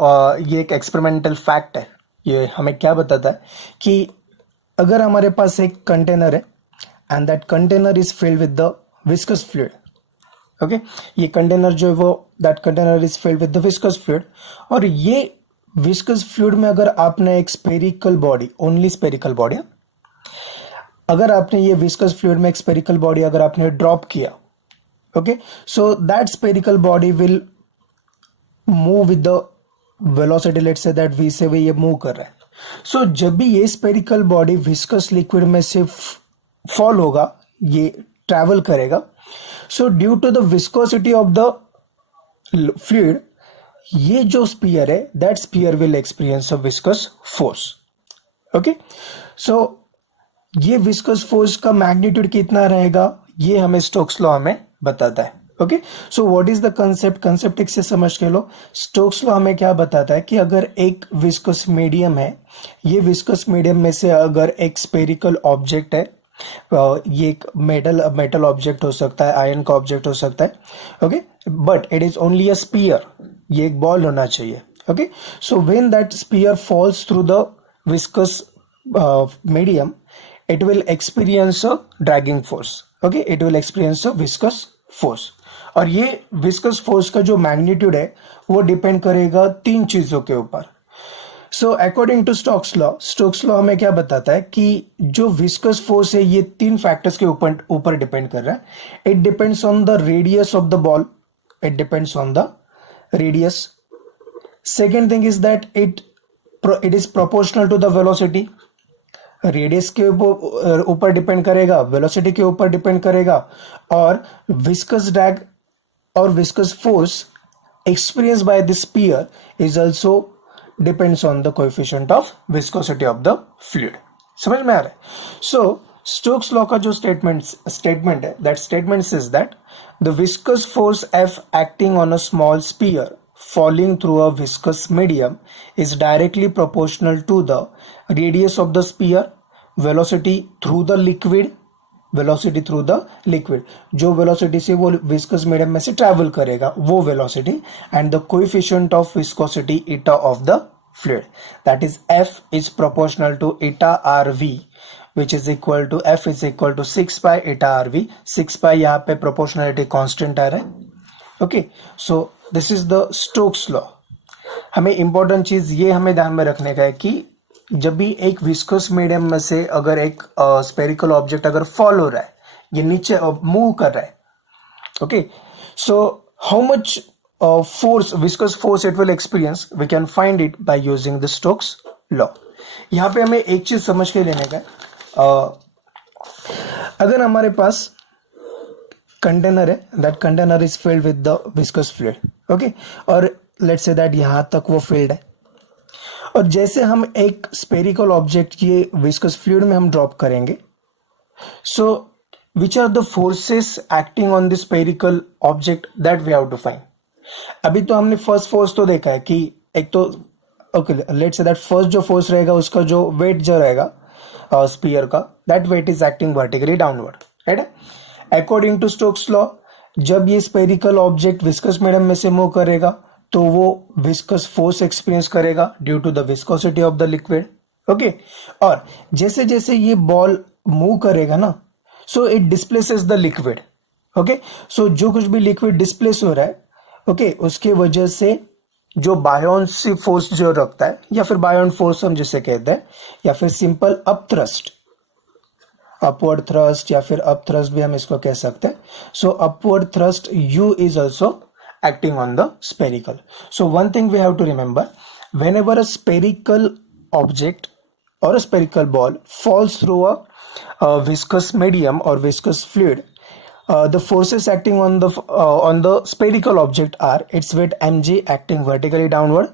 ये एक experimental fact है, ये हमें क्या बताता है कि अगर हमारे पास एक कंटेनर है and that container is filled with the viscous fluid, okay, ये कंटेनर जो है वो that container is filled with the viscous fluid, और ये विस्कस फ्लूइड में अगर आपने एक spherical body, only spherical body, अगर आपने ये विस्कस फ्लूइड में एक स्पेरिकल बॉडी अगर आपने ड्रॉप किया, okay, so that spherical body will move with the velocity, let's say that v से ये मूव कर रहा है। सो जब भी ये स्पेरिकल बॉडी विस्कस लिक्विड में से फॉल होगा, ये ट्रैवल करेगा, so due to the viscosity of the fluid, ये जो स्पीयर है that sphere will experience a viscous force, okay. So ये विस्कस फोर्स का मैग्नीट्यूड कितना रहेगा, ये हमें स्टोक्स लॉ हमें बताता है, okay. So what is the concept, concept एक से समझ के लो। स्टोक्स लॉ हमें क्या बताता है कि अगर एक विस्कस मीडियम है, ये विस्कस मीडियम में से अगर एक स्पेरिकल ऑब्जेक्ट है, ये एक मेटल ऑब्जेक्ट हो सकता है, आयरन का ऑब्जेक्ट हो सकता है, okay, but it is only a sphere, ये एक बॉल होना चाहिए, okay. So when that sphere falls through the viscous medium, it will experience a dragging force, okay, it will experience a viscous force, और ये viscous force का जो magnitude है वो डिपेंड करेगा तीन चीजों के ऊपर। So according to Stokes law हमें क्या बताता है कि जो viscous force है ये तीन फैक्टर्स के ऊपर डिपेंड कर रहा है। It depends on the radius of the ball, it depends on the radius. Second thing is that it is proportional to the velocity, radius के ऊपर डिपेंड करेगा, वेलोसिटी के ऊपर डिपेंड करेगा, और विस्कस ड्रैग और viscous force experience by the sphere is also depends on the coefficient of viscosity of the fluid. समझ में आ रहा है? सो स्टोक्स लॉ का जो स्टेटमेंट है, that statement is that the viscous force F acting on a small sphere falling through a viscous medium is directly proportional to the radius of the sphere, velocity through the liquid, जो velocity से वो viscous medium में से travel करेगा वो velocity, and the coefficient of viscosity eta of the fluid, that is F is proportional to eta RV, which is equal to F is equal to 6 pi eta RV। 6 pi यहाँ पे proportionality constant आ रहा है, okay. So this is the Stokes law. हमें important चीज ये हमें ध्यान में रखने का है कि जब भी एक विस्कस मीडियम में से अगर एक स्पेरिकल ऑब्जेक्ट अगर फॉल हो रहा है, ये नीचे मूव कर रहा है, okay, so how much force, viscous force it will experience, we can find it by using the Stokes law. यहाँ पे हमें एक चीज समझ के लेने का है, अगर हमारे पास कंटेनर है, that container is filled with the viscous fluid, okay, और लेट्स से दैट यहां तक वो फिल्ड है, और जैसे हम एक स्पेरिकल ऑब्जेक्ट ये विस्कस फ्लूइड में हम ड्रॉप करेंगे, so which are the forces acting on the spherical object, that we have to find. अभी तो हमने फर्स्ट फोर्स तो देखा है कि एक तो okay, let's say that first जो फोर्स रहेगा उसका जो वेट जो रहेगा स्पीयर का, that weight is acting vertically downward, right. According to Stokes law, जब ये स्पेरिकल ऑब्जेक्ट विस्कस मीडियम में से मूव करेगा तो वो विस्कस फोर्स एक्सपीरियंस करेगा due to the viscosity of the liquid, okay. और जैसे जैसे ये बॉल मूव करेगा ना, so it displaces the liquid. Okay, so जो कुछ भी लिक्विड डिस्प्लेस हो रहा है, ओके, उसके वजह से जो बायोन्सी फोर्स जो रखता है, या फिर बायोन फोर्स हम जिसे कहते हैं, या फिर simple up thrust, upward thrust या फिर अप थ्रस्ट भी हम इसको कह सकते हैं. So upward thrust U is also acting on the spherical. So one thing we have to remember, whenever a spherical object or a spherical ball falls through a viscous medium or viscous fluid, the forces acting on the spherical object are its weight mg acting vertically downward.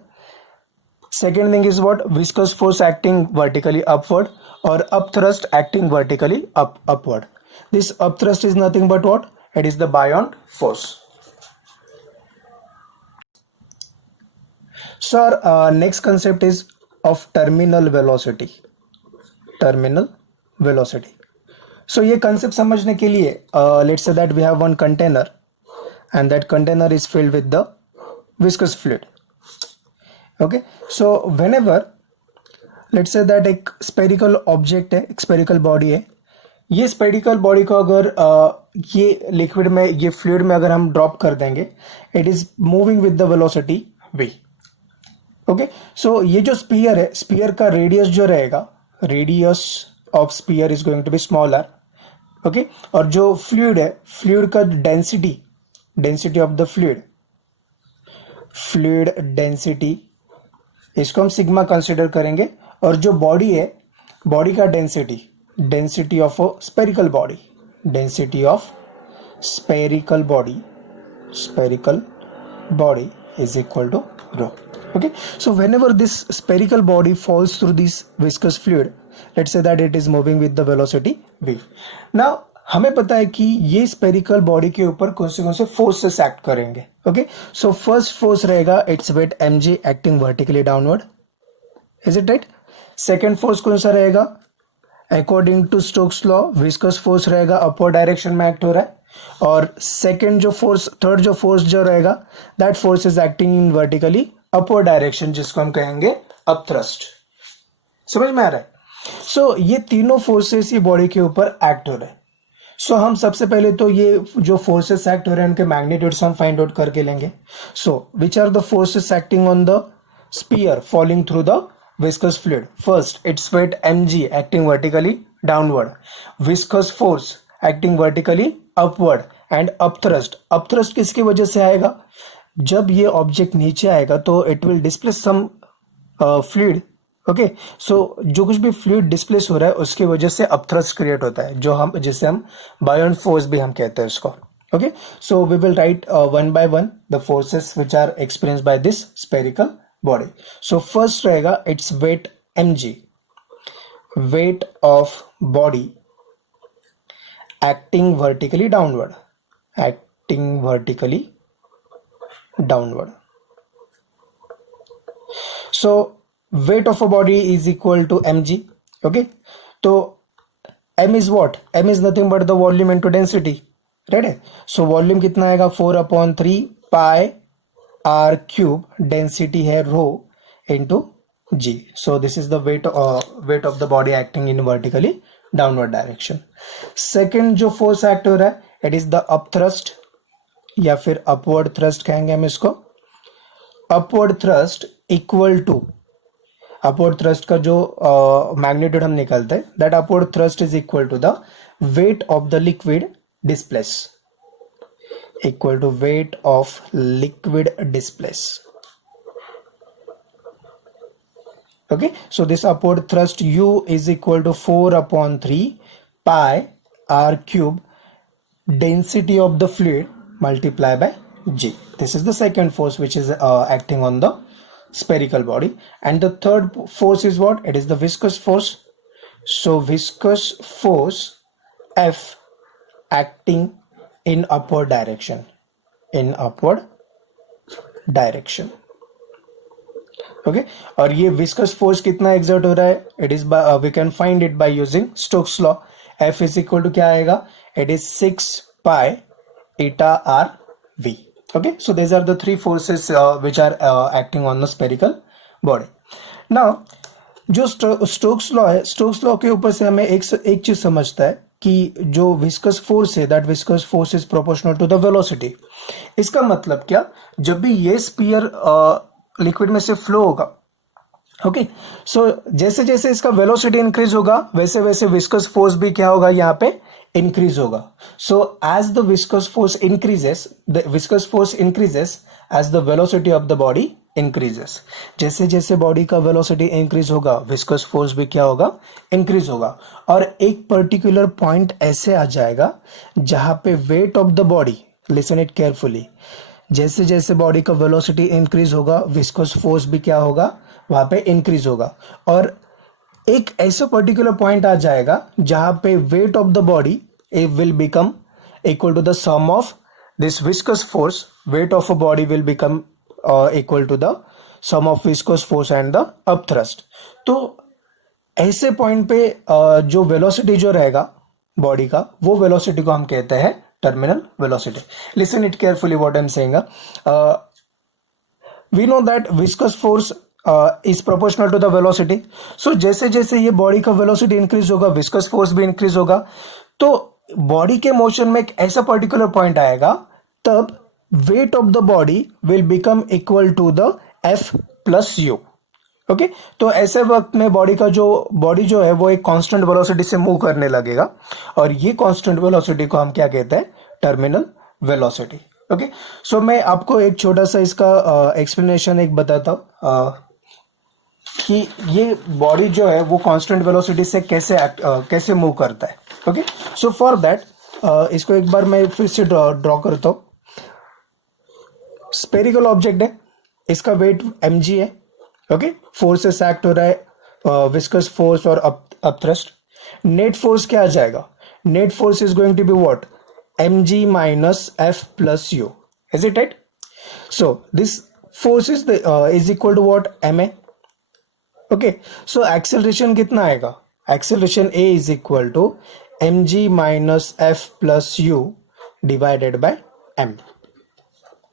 Second thing is what? Viscous force acting vertically upward, or up thrust acting vertically upward. This up thrust is nothing but what? It is the buoyant force. So our next concept is of terminal velocity. Terminal velocity. So ये concept समझने के लिए let's say that we have one container and that container is filled with the viscous fluid. Okay, so whenever let's say that एक spherical object है, एक spherical body है, ये spherical body को अगर ये liquid में, ये fluid में अगर हम drop कर देंगे, it is moving with the velocity v. Okay, so ये जो स्पीयर है, स्पीयर का रेडियस जो रहेगा, radius of sphere is going to be smaller. Okay, और जो फ्लूइड है, फ्लूइड का density, density of the fluid, fluid density, इसको हम सिग्मा कंसिडर करेंगे. और जो बॉडी है, बॉडी का density, density of a spherical body, density of spherical body, spherical body is equal to rho. Okay, so whenever this spherical body falls through this viscous fluid, let's say that it is moving with the velocity v. Now हमें पता है कि ये spherical body के ऊपर कौन से forces act करेंगे. Okay, so first force रहेगा its weight mg acting vertically downward. Is it right? Second force कौन सा रहेगा? According to Stokes law, viscous force रहेगा upward direction में act हो रहा है. और सेकेंड जो फोर्स, थर्ड जो फोर्स जो रहेगा, that force is acting in vertically upward direction, जिसको हम कहेंगे अप थ्रस्ट. समझ में आ रहा है? सो ये तीनों फोर्सेस ये बॉडी के ऊपर एक्ट हो रहे हैं. सो हम सबसे पहले तो ये जो फोर्सेस एक्ट हो रहे हैं उनके मैग्नीट्यूड्स हम फाइंड आउट करके लेंगे. So which are the forces acting on the sphere falling through the viscous fluid? First, its weight mg acting vertically downward, viscous force acting vertically upward, and upthrust. Upthrust किसकी वजह से आएगा? जब ये object नीचे आएगा तो it will displace some fluid. Okay, so जो कुछ भी फ्लूइड डिस्प्लेस हो रहा है उसकी वजह से अपथ्रस्ट क्रिएट होता है, जो हम, जिसे हम बायोन फोर्स भी हम कहते हैं उसको. Okay, so we will write one by one the forces which are experienced by this spherical body. So first रहेगा it's weight mg, weight of body acting vertically downward, acting vertically downward. So weight of a body is equal to mg. Okay, so m is what? M is nothing but the volume into density, right? So volume कितना आएगा? 4/3 pi r cube, density है rho into g. So this is the weight of the body acting in vertically downward direction. Second जो force act हो रहा है, it is the up thrust या फिर upward thrust कहेंगे हम इसको. Upward thrust equal to, upward thrust का जो मैग्नीट्यूड हम निकालते हैं, that upward thrust is equal to the weight of the liquid displace, equal to weight of liquid displace. Okay, so this upward thrust U is equal to 4/3 pi r cube, density of the fluid multiply by g. This is the second force which is acting on the spherical body. And the third force is what? It is the viscous force. So viscous force F acting in upward direction, in upward direction. Okay, और ये viscous force कितना exert हो रहा है? It is we can find it by using Stokes law. F is equal to क्या आएगा? It is 6 pi eta r v. Okay, so these are the three forces which are acting on the spherical body. Now जो Stokes law है, Stokes law के ऊपर से हमें एक चीज समझता है कि जो विस्कस फोर्स है that viscous force is proportional to the velocity. इसका मतलब क्या, जब भी ये स्पीयर लिक्विड में से फ्लो होगा, ओके, सो जैसे जैसे इसका वेलोसिटी इंक्रीज होगा वैसे वैसे विस्कस फोर्स भी क्या होगा, यहाँ पे इंक्रीज होगा। So as the viscous force increases, the viscous force increases as the velocity of the body increases. जैसे जैसे बॉडी का वेलोसिटी इंक्रीज होगा विस्कस फोर्स भी क्या होगा, इंक्रीज होगा। और एक पर्टिकुलर पॉइंट ऐसे आ जाएगा जहां पे weight of the body, listen it carefully, जैसे जैसे बॉडी का वेलोसिटी इंक्रीज होगा विस्कस फोर्स भी क्या होगा, वहां पे इंक्रीज होगा। और एक ऐसा पर्टिकुलर पॉइंट आ जाएगा जहां पे weight of the body will become equal to the sum of this viscous force, weight of a body will become equal to the sum of viscous force and the up thrust. तो ऐसे point पे जो velocity जो रहेगा body का, वो velocity को हम कहते हैं terminal velocity. Listen it carefully what I am saying. We know that viscous force is proportional to the velocity. So जैसे जैसे ये बॉडी का वेलोसिटी इंक्रीज होगा विस्कस फोर्स भी इंक्रीज होगा। तो बॉडी के मोशन में एक ऐसा पर्टिकुलर पॉइंट आएगा तब weight of the body will become equal to the F plus U. Okay, तो ऐसे वक्त में बॉडी जो है वो एक कांस्टेंट वेलोसिटी से मूव करने लगेगा और ये कांस्टेंट वेलोसिटी को हम क्या कहते हैं, टर्मिनल वेलोसिटी। ओके, सो मैं आपको एक छोटा सा इसका एक्सप्लेनेशन एक बताता हूं कि ये बॉडी जो है वो कांस्टेंट वेलोसिटी से कैसे मूव करता है। ओके, सो फॉर दैट इसको एक बार मैं फिर से ड्रॉ करता हूं। स्पेरिकल ऑब्जेक्ट है, इसका वेट mg है। ओके, फोर्सेस एक्ट हो रहा है, विस्कस फोर्स और अप थ्रस्ट। नेट फोर्स क्या आ जाएगा, net force is going to be what, mg minus f plus u। Is it right? So this force is equal to what, ma। Okay, so acceleration कितना आएगा, acceleration a is equal to mg minus f plus u divided by m।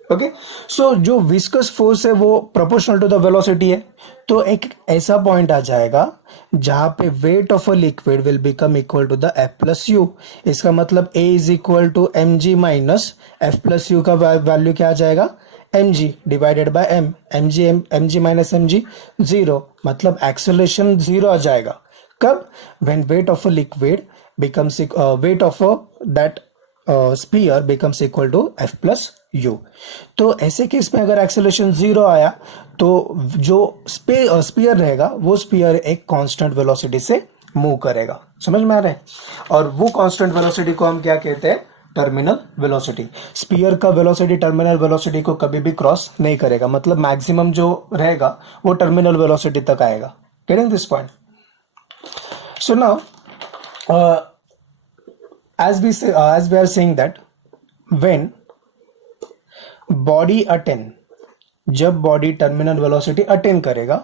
Okay, so जो viscous force है वो proportional to the velocity है। तो एक ऐसा point आ जाएगा जहां पे weight of a liquid will become equal to the F plus U. इसका मतलब a is equal to M G minus F plus U का वैल्यू क्या आ जाएगा, M G divided by M. M G minus M G zero, मतलब acceleration zero आ जाएगा। कब, when weight of a liquid becomes weight of that sphere becomes equal to F plus U. तो ऐसे केस में अगर एक्सेलरेशन जीरो आया तो जो स्पीयर रहेगा वो स्पीयर एक कांस्टेंट वेलोसिटी से मूव करेगा। समझ में आ रहा है? और वो कांस्टेंट वेलोसिटी को हम क्या कहते हैं, टर्मिनल वेलोसिटी। स्पीयर का वेलोसिटी टर्मिनल वेलोसिटी को कभी भी क्रॉस नहीं करेगा, मतलब मैक्सिमम जो रहेगा वो टर्मिनल वेलोसिटी तक आएगा। Getting this point? So now as we are saying that when body attain, जब बॉडी टर्मिनल वेलोसिटी अटेन करेगा,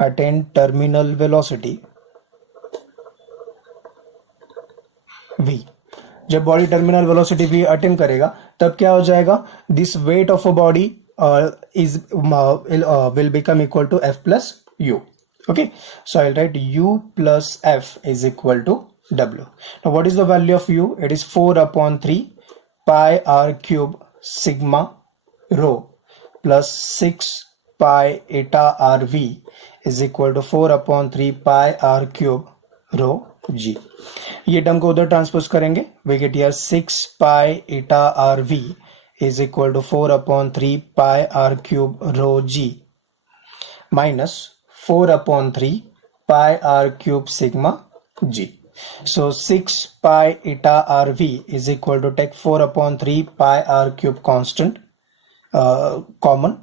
अटेन टर्मिनल वेलोसिटी v, जब body terminal velocity v attain करेगा तब क्या हो जाएगा, this weight of a body is will become equal to f plus u। okay, so I'll write u plus f is equal to w. Now what is the value of u? It is 4 upon 3 pi r cube sigma rho plus 6 pi eta rv is equal to 4 upon 3 pi r cube rho g. ये term को उधर transpose करेंगे, we get here 6 pi eta rv is equal to 4 upon 3 pi r cube rho g minus 4 upon 3 pi r cube sigma g. So 6 pi eta rv is equal to, take 4 upon 3 pi r cube constant common,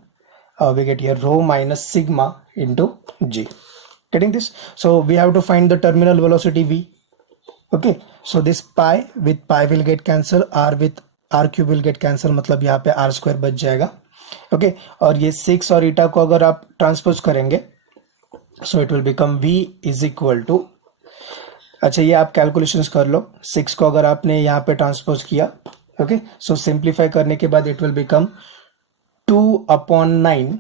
we get here rho minus sigma into g. Getting this? So we have to find the terminal velocity v. Okay, so this pi with pi will get cancelled, r with r cube will get cancelled, मतलब यहाँ पे r square बच जाएगा। okay, और ये 6 और eta को अगर आप ट्रांसपोज करेंगे so it will become v is equal to, अच्छा ये आप कैलकुलेशंस कर लो, 6 को अगर आपने यहाँ पे ट्रांसपोज किया, ओके, सो सिंप्लीफाई करने के बाद it will become 2 upon 9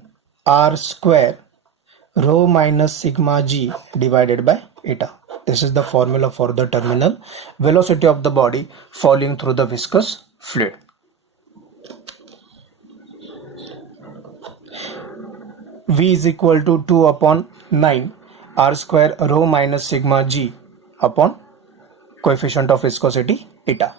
r square rho minus sigma g divided by eta। This is the formula for the terminal velocity of the body falling through the viscous fluid. V is equal to 2 upon 9 r square rho minus sigma g upon coefficient of viscosity eta.